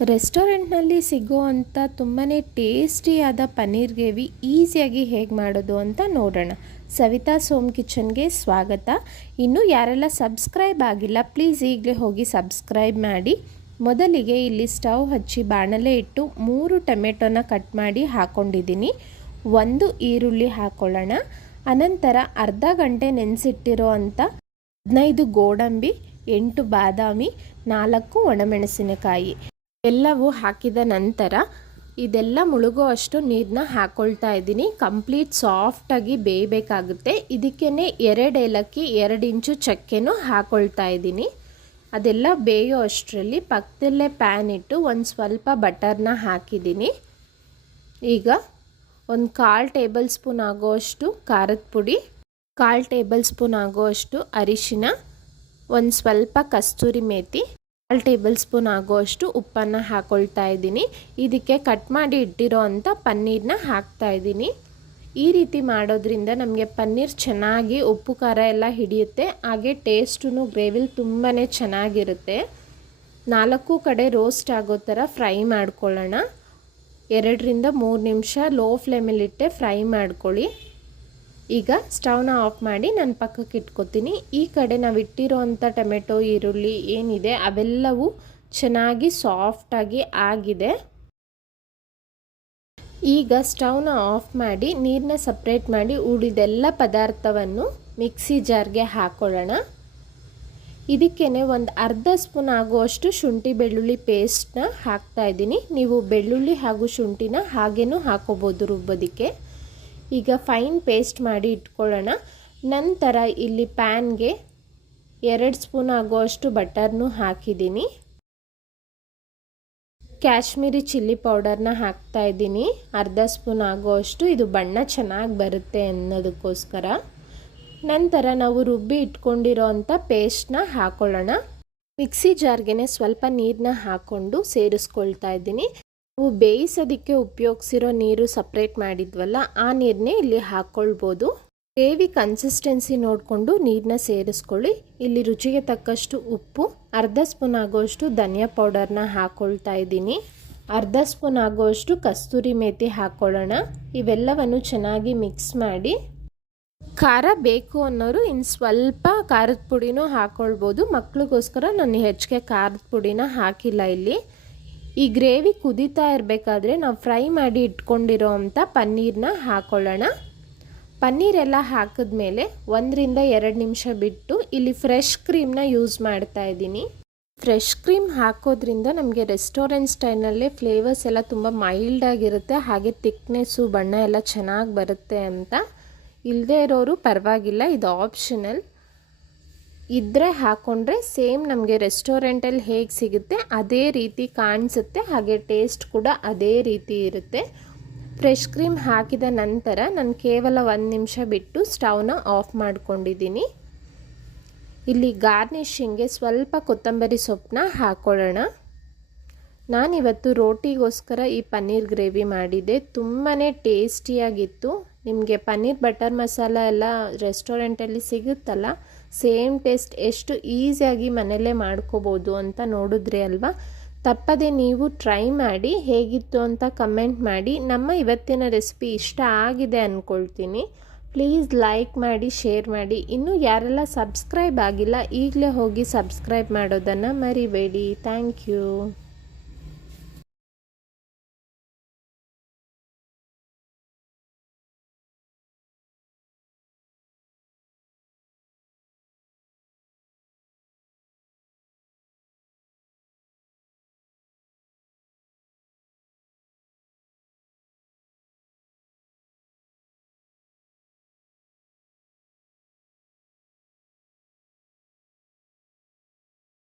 ರೆಸ್ಟೋರೆಂಟ್ನಲ್ಲಿ ಸಿಗೋವಂಥ ತುಂಬಾ ಟೇಸ್ಟಿಯಾದ ಪನ್ನೀರ್ ಗ್ರೇವಿ ಈಸಿಯಾಗಿ ಹೇಗೆ ಮಾಡೋದು ಅಂತ ನೋಡೋಣ. ಸವಿತಾ ಸೋಮ್ ಕಿಚನ್ಗೆ ಸ್ವಾಗತ. ಇನ್ನು ಯಾರೆಲ್ಲ ಸಬ್ಸ್ಕ್ರೈಬ್ ಆಗಿಲ್ಲ ಪ್ಲೀಸ್ ಈಗಲೇ ಹೋಗಿ ಸಬ್ಸ್ಕ್ರೈಬ್ ಮಾಡಿ. ಮೊದಲಿಗೆ ಇಲ್ಲಿ ಸ್ಟವ್ ಹಚ್ಚಿ ಬಾಣಲೆ ಇಟ್ಟು 3 ಟೊಮೆಟೊನ ಕಟ್ ಮಾಡಿ ಹಾಕ್ಕೊಂಡಿದ್ದೀನಿ. 1 ಈರುಳ್ಳಿ ಹಾಕ್ಕೊಳ್ಳೋಣ. ಅನಂತರ ಅರ್ಧ ಗಂಟೆ ನೆನೆಸಿಟ್ಟಿರೋ ಅಂಥ 15 ಗೋಡಂಬಿ, 8 ಬಾದಾಮಿ, 4 ಒಣಮೆಣಸಿನಕಾಯಿ ಎಲ್ಲವೂ ಹಾಕಿದ ನಂತರ ಇದೆಲ್ಲ ಮುಳುಗೋ ಅಷ್ಟು ನೀರನ್ನ ಹಾಕ್ಕೊಳ್ತಾ ಇದ್ದೀನಿ. ಕಂಪ್ಲೀಟ್ ಸಾಫ್ಟಾಗಿ ಬೇಯಬೇಕಾಗುತ್ತೆ. ಇದಕ್ಕೇ 2 ಏಲಕ್ಕಿ, 2 ಇಂಚು ಚಕ್ಕೆನೂ ಹಾಕ್ಕೊಳ್ತಾ ಇದ್ದೀನಿ. ಅದೆಲ್ಲ ಬೇಯೋ ಅಷ್ಟರಲ್ಲಿ ಪಕ್ಕದಲ್ಲೇ ಪ್ಯಾನ್ ಇಟ್ಟು ಒಂದು ಸ್ವಲ್ಪ ಬಟರ್ನ ಹಾಕಿದ್ದೀನಿ. ಈಗ ಒಂದು 1/4 ಟೇಬಲ್ ಸ್ಪೂನ್ ಆಗೋಷ್ಟು ಖಾರದ ಪುಡಿ, 1/4 ಟೇಬಲ್ ಸ್ಪೂನ್ ಆಗೋಷ್ಟು ಅರಿಶಿನ, ಒಂದು ಸ್ವಲ್ಪ ಕಸ್ತೂರಿ ಮೇಥಿ, 1/4 ಟೇಬಲ್ ಸ್ಪೂನ್ ಆಗೋಷ್ಟು ಉಪ್ಪನ್ನು ಹಾಕ್ಕೊಳ್ತಾ ಇದ್ದೀನಿ. ಇದಕ್ಕೆ ಕಟ್ ಮಾಡಿ ಇಟ್ಟಿರೋ ಅಂಥ ಪನ್ನೀರನ್ನ ಹಾಕ್ತಾ ಇದ್ದೀನಿ. ಈ ರೀತಿ ಮಾಡೋದ್ರಿಂದ ನಮಗೆ ಪನ್ನೀರ್ ಚೆನ್ನಾಗಿ ಉಪ್ಪು ಖಾರ ಎಲ್ಲ ಹಿಡಿಯುತ್ತೆ. ಹಾಗೆ ಟೇಸ್ಟೂ ಗ್ರೇವಿಲಿ ತುಂಬಾ ಚೆನ್ನಾಗಿರುತ್ತೆ. 4 ಕಡೆ ರೋಸ್ಟ್ ಆಗೋ ಥರ ಫ್ರೈ ಮಾಡ್ಕೊಳ್ಳೋಣ. 2 ರಿಂದ 3 ನಿಮಿಷ ಲೋ ಫ್ಲೇಮಲ್ಲಿಟ್ಟೆ ಫ್ರೈ ಮಾಡ್ಕೊಳ್ಳಿ. ಈಗ ಸ್ಟವ್ನ ಆಫ್ ಮಾಡಿ ನಾನು ಪಕ್ಕಕ್ಕೆ ಇಟ್ಕೊತೀನಿ. ಈ ಕಡೆ ನಾವು ಇಟ್ಟಿರೋ ಅಂಥ ಟೊಮೆಟೊ, ಈರುಳ್ಳಿ ಏನಿದೆ ಅವೆಲ್ಲವೂ ಚೆನ್ನಾಗಿ ಸಾಫ್ಟಾಗಿ ಆಗಿದೆ. ಈಗ ಸ್ಟವ್ನ ಆಫ್ ಮಾಡಿ ನೀರನ್ನ ಸಪ್ರೇಟ್ ಮಾಡಿ ಉಳಿದೆಲ್ಲ ಪದಾರ್ಥವನ್ನು ಮಿಕ್ಸಿ ಜಾರ್ಗೆ ಹಾಕ್ಕೊಳ್ಳೋಣ. ಇದಕ್ಕೇ ಒಂದು ಅರ್ಧ ಸ್ಪೂನ್ ಆಗುವಷ್ಟು ಶುಂಠಿ ಬೆಳ್ಳುಳ್ಳಿ ಪೇಸ್ಟ್ನ ಹಾಕ್ತಾ ಇದ್ದೀನಿ. ನೀವು ಬೆಳ್ಳುಳ್ಳಿ ಹಾಗೂ ಶುಂಠಿನ ಹಾಗೇನೂ ಹಾಕೋಬೋದು ರುಬ್ಬೋದಕ್ಕೆ. ಈಗ ಫೈನ್ ಪೇಸ್ಟ್ ಮಾಡಿ ಇಟ್ಕೊಳ್ಳೋಣ. ನಂತರ ಇಲ್ಲಿ ಪ್ಯಾನ್ಗೆ 2 ಸ್ಪೂನ್ ಆಗುವಷ್ಟು ಬಟರ್ನು ಹಾಕಿದ್ದೀನಿ. ಕಾಶ್ಮೀರಿ ಚಿಲ್ಲಿ ಪೌಡರ್ನ ಹಾಕ್ತಾ ಇದ್ದೀನಿ, ಅರ್ಧ ಸ್ಪೂನ್ ಆಗುವಷ್ಟು. ಇದು ಬಣ್ಣ ಚೆನ್ನಾಗಿ ಬರುತ್ತೆ ಅನ್ನೋದಕ್ಕೋಸ್ಕರ. ನಂತರ ನಾವು ರುಬ್ಬಿ ಇಟ್ಕೊಂಡಿರೋ ಅಂಥ ಪೇಸ್ಟ್ನ ಹಾಕ್ಕೊಳ್ಳೋಣ. ಮಿಕ್ಸಿ ಜಾರ್ಗೆ ಸ್ವಲ್ಪ ನೀರನ್ನ ಹಾಕ್ಕೊಂಡು ಸೇರಿಸ್ಕೊಳ್ತಾ ಇದ್ದೀನಿ. ನಾವು ಬೇಯಿಸೋದಕ್ಕೆ ಉಪಯೋಗಿಸಿರೋ ನೀರು ಸಪ್ರೇಟ್ ಮಾಡಿದ್ವಲ್ಲ, ಆ ನೀರನ್ನೇ ಇಲ್ಲಿ ಹಾಕ್ಕೊಳ್ಬೋದು. ಗ್ರೇವಿ ಕನ್ಸಿಸ್ಟೆನ್ಸಿ ನೋಡಿಕೊಂಡು ನೀರನ್ನ ಸೇರಿಸ್ಕೊಳ್ಳಿ. ಇಲ್ಲಿ ರುಚಿಗೆ ತಕ್ಕಷ್ಟು ಉಪ್ಪು, ಅರ್ಧ ಸ್ಪೂನ್ ಆಗೋಷ್ಟು ಧನಿಯಾ ಪೌಡರ್ನ ಹಾಕ್ಕೊಳ್ತಾ ಇದ್ದೀನಿ. ಅರ್ಧ ಸ್ಪೂನ್ ಆಗೋಷ್ಟು ಕಸ್ತೂರಿ ಮೇಥಿ ಹಾಕ್ಕೊಳ್ಳೋಣ. ಇವೆಲ್ಲವನ್ನು ಚೆನ್ನಾಗಿ ಮಿಕ್ಸ್ ಮಾಡಿ. ಖಾರ ಬೇಕು ಅನ್ನೋರು ಇನ್ನು ಸ್ವಲ್ಪ ಖಾರದ ಪುಡಿನೂ ಹಾಕ್ಕೊಳ್ಬೋದು. ಮಕ್ಳಿಗೋಸ್ಕರ ನಾನು ಹೆಚ್ಚಿಗೆ ಖಾರದ ಪುಡಿನ ಹಾಕಿಲ್ಲ ಇಲ್ಲಿ. ಈ ಗ್ರೇವಿ ಕುದೀತಾ ಇರಬೇಕಾದ್ರೆ ನಾವು ಫ್ರೈ ಮಾಡಿ ಇಟ್ಕೊಂಡಿರೋ ಅಂಥ ಪನ್ನೀರನ್ನ ಹಾಕ್ಕೊಳ್ಳೋಣ. ಪನ್ನೀರೆಲ್ಲ ಹಾಕಿದ್ಮೇಲೆ 1 ರಿಂದ 2 ನಿಮಿಷ ಬಿಟ್ಟು ಇಲ್ಲಿ ಫ್ರೆಶ್ ಕ್ರೀಮ್ನ ಯೂಸ್ ಮಾಡ್ತಾ ಇದ್ದೀನಿ. ಫ್ರೆಶ್ ಕ್ರೀಮ್ ಹಾಕೋದ್ರಿಂದ ನಮಗೆ ರೆಸ್ಟೋರೆಂಟ್ ಸ್ಟೈಲ್ನಲ್ಲೇ ಫ್ಲೇವರ್ಸ್ ಎಲ್ಲ ತುಂಬ ಮೈಲ್ಡ್ ಆಗಿರುತ್ತೆ. ಹಾಗೆ ತಿಕ್ನೆಸ್ಸು, ಬಣ್ಣ ಎಲ್ಲ ಚೆನ್ನಾಗಿ ಬರುತ್ತೆ ಅಂತ. ಇಲ್ಲದೇ ಇರೋರು ಪರವಾಗಿಲ್ಲ, ಇದು ಆಪ್ಷನಲ್. ಇದ್ದರೆ ಹಾಕ್ಕೊಂಡ್ರೆ ಸೇಮ್ ನಮಗೆ ರೆಸ್ಟೋರೆಂಟಲ್ಲಿ ಹೇಗೆ ಸಿಗುತ್ತೆ ಅದೇ ರೀತಿ ಕಾಣಿಸುತ್ತೆ. ಹಾಗೆ ಟೇಸ್ಟ್ ಕೂಡ ಅದೇ ರೀತಿ ಇರುತ್ತೆ. ಫ್ರೆಶ್ ಕ್ರೀಮ್ ಹಾಕಿದ ನಂತರ ನಾನು ಕೇವಲ 1 ನಿಮಿಷ ಬಿಟ್ಟು ಸ್ಟವ್ನ ಆಫ್ ಮಾಡ್ಕೊಂಡಿದ್ದೀನಿ. ಇಲ್ಲಿ ಗಾರ್ನಿಷಿಂಗ್ಗೆ ಸ್ವಲ್ಪ ಕೊತ್ತಂಬರಿ ಸೊಪ್ಪನ್ನ ಹಾಕ್ಕೊಳ್ಳೋಣ. ನಾನಿವತ್ತು ರೋಟಿಗೋಸ್ಕರ ಈ ಪನ್ನೀರ್ ಗ್ರೇವಿ ಮಾಡಿದ್ದೆ. ತುಂಬಾ ಟೇಸ್ಟಿಯಾಗಿತ್ತು. ನಿಮಗೆ ಪನ್ನೀರ್ ಬಟರ್ ಮಸಾಲ ಎಲ್ಲ ರೆಸ್ಟೋರೆಂಟಲ್ಲಿ ಸಿಗುತ್ತಲ್ಲ, ಸೇಮ್ ಟೇಸ್ಟ್ ಎಷ್ಟು ಈಸಿಯಾಗಿ ಮನೆಯಲ್ಲೇ ಮಾಡ್ಕೋಬೋದು ಅಂತ ನೋಡಿದ್ರಿ ಅಲ್ವಾ. ತಪ್ಪದೆ ನೀವು ಟ್ರೈ ಮಾಡಿ, ಹೇಗಿತ್ತು ಅಂತ ಕಮೆಂಟ್ ಮಾಡಿ. ನಮ್ಮ ಇವತ್ತಿನ ರೆಸಿಪಿ ಇಷ್ಟ ಆಗಿದೆ ಅಂದ್ಕೊಳ್ತೀನಿ. ಪ್ಲೀಸ್ ಲೈಕ್ ಮಾಡಿ, ಶೇರ್ ಮಾಡಿ. ಇನ್ನೂ ಯಾರೆಲ್ಲ ಸಬ್ಸ್ಕ್ರೈಬ್ ಆಗಿಲ್ಲ ಈಗಲೇ ಹೋಗಿ ಸಬ್ಸ್ಕ್ರೈಬ್ ಮಾಡೋದನ್ನು ಮರಿಬೇಡಿ. Thank you.